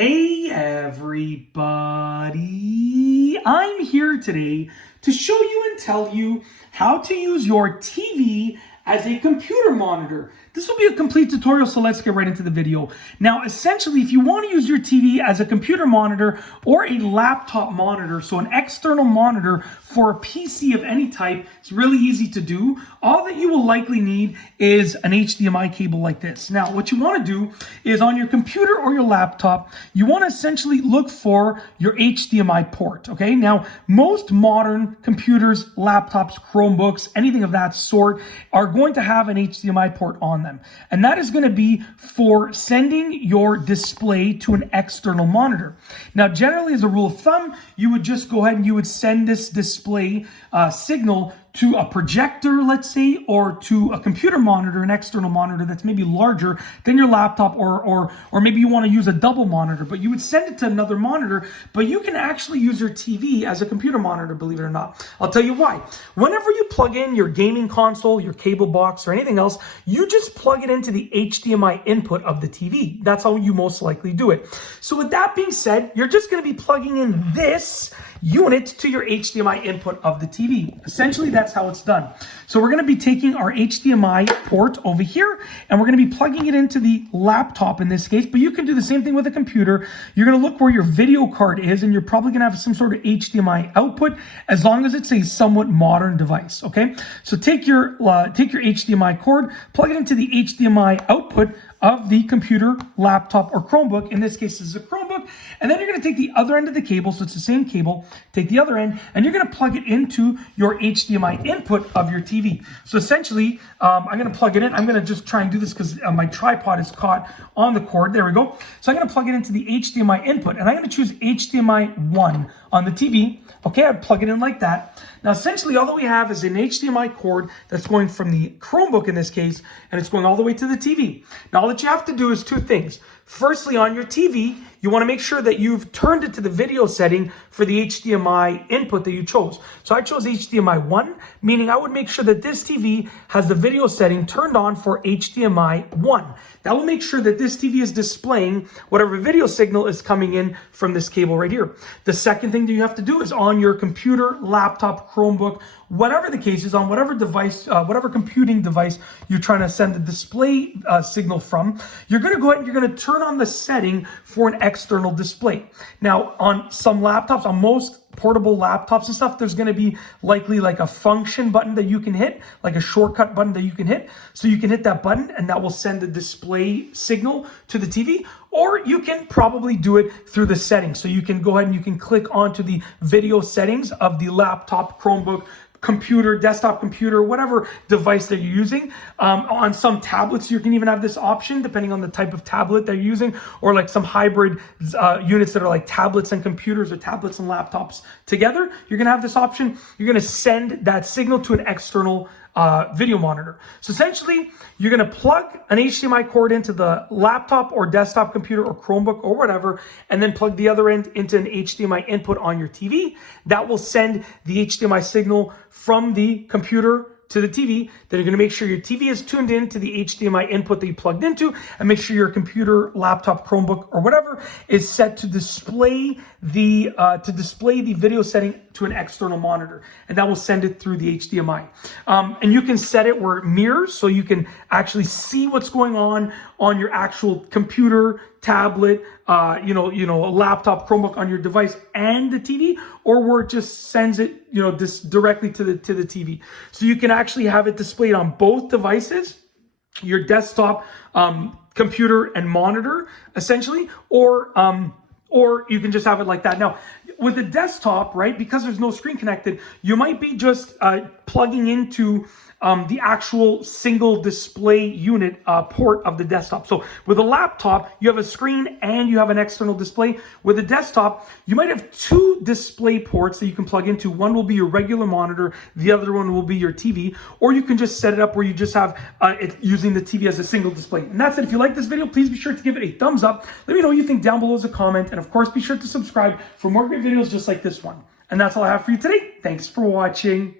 Hey everybody, I'm here today to show you and tell you how to use your TV as a computer monitor. This will be a complete tutorial, so let's get right into the video. Now, essentially, if you want to use your TV as a computer monitor or a laptop monitor, so an external monitor for a PC of any type, it's really easy to do. All that you will likely need is an HDMI cable like this. Now, what you want to do is on your computer or your laptop, you want to essentially look for your HDMI port, okay? Now, most modern computers, laptops, Chromebooks, anything of that sort are going to have an HDMI port on them. And that is going to be for sending your display to an external monitor. Now, generally, as a rule of thumb, you would just go ahead and you would send this display signal to a projector, let's say, or to a computer monitor, an external monitor that's maybe larger than your laptop, or maybe you want to use a double monitor, but you would send it to another monitor. But you can actually use your TV as a computer monitor, believe it or not. I'll tell you why. Whenever you plug in your gaming console, your cable box, or anything else, you just plug it into the HDMI input of the TV. That's how you most likely do it. So with that being said, you're just going to be plugging in this unit to your HDMI input of the TV. Essentially, that's how it's done. So we're going to be taking our HDMI port over here, and we're going to be plugging it into the laptop in this case, but you can do the same thing with a computer. You're going to look where your video card is, and you're probably going to have some sort of HDMI output, as long as it's a somewhat modern device, okay? So take your HDMI cord, plug it into the HDMI output of the computer, laptop, or Chromebook. In this case, this is a Chromebook. And then you're going to take the other end of the cable, so it's the same cable, take the other end, and you're going to plug it into your HDMI input of your TV. So essentially, I'm going to plug it in. I'm going to just try and do this because my tripod is caught on the cord. There we go. So I'm going to plug it into the HDMI input, and I'm going to choose HDMI 1 on the TV. Okay, I plug it in like that. Now, essentially, all that we have is an HDMI cord that's going from the Chromebook in this case, and it's going all the way to the TV. Now, all that you have to do is two things. Firstly, on your TV, you want to make sure that you've turned it to the video setting for the HDMI input that you chose. So I chose HDMI 1, meaning I would make sure that this TV has the video setting turned on for HDMI 1. That will make sure that this TV is displaying whatever video signal is coming in from this cable right here. The second thing that you have to do is on your computer, laptop, Chromebook, whatever the case is, on whatever device, whatever computing device you're trying to send the display signal from, you're going to go ahead and you're going to turn on the setting for an external display. Now, on some laptops, on most portable laptops and stuff, there's going to be likely like a function button that you can hit, like a shortcut button that you can hit. So you can hit that button and that will send the display signal to the TV, or you can probably do it through the settings. So you can go ahead and you can click onto the video settings of the laptop, Chromebook, computer, desktop computer, whatever device that you're using. On some tablets, you can even have this option depending on the type of tablet that you're using, or like some hybrid units that are like tablets and computers or tablets and laptops together. You're going to have this option. You're going to send that signal to an external video monitor. So essentially, you're going to plug an HDMI cord into the laptop or desktop computer or Chromebook or whatever, and then plug the other end into an HDMI input on your TV. That will send the HDMI signal from the computer to the TV. Then you're going to make sure your TV is tuned in to the HDMI input that you plugged into, and make sure your computer, laptop, Chromebook, or whatever is set to display the video setting to an external monitor, and that will send it through the HDMI. And you can set it where it mirrors, so you can actually see what's going on your actual computer, tablet, a laptop, Chromebook on your device and the TV, or where it just sends it, directly to the TV. So you can actually have it displayed on both devices, your desktop, computer, and monitor, essentially, or you can just have it like that. Now, with the desktop, right, because there's no screen connected, you might be just plugging into the actual single display unit port of the desktop. So with a laptop, you have a screen and you have an external display. With a desktop, you might have two display ports that you can plug into. One will be your regular monitor, the other one will be your TV, or you can just set it up where you just have it using the TV as a single display. And that's it. If you like this video, please be sure to give it a thumbs up. Let me know what you think down below as a comment, and of course, be sure to subscribe for more great videos just like this one. And that's all I have for you today. Thanks for watching.